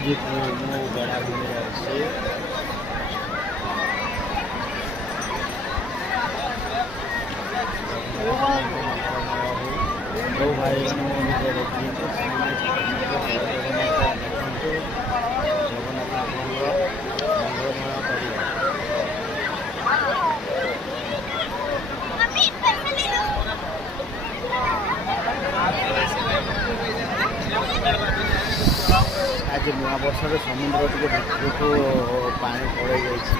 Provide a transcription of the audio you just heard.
ଆଜି ମୁଁ ବେଳାଭୂମିରେ ଅଛି। ଯେଉଁ ଭାଇମାନେ ମୋ ଭିଡ଼ିଓ ଦେଖିଛନ୍ତି ସେମାନେ ଜଗନ୍ନାଥ ଦେଖନ୍ତୁ। ଜଗନ୍ନାଥ ଆପଣଙ୍କ ମଙ୍ଗଳମୟ କରିବ। ଆଜି ନୂଆବର୍ଷରେ ସମୁଦ୍ର ଟିକେ ଭିତରକୁ ପାଣି ପଳେଇ ଯାଇଛି।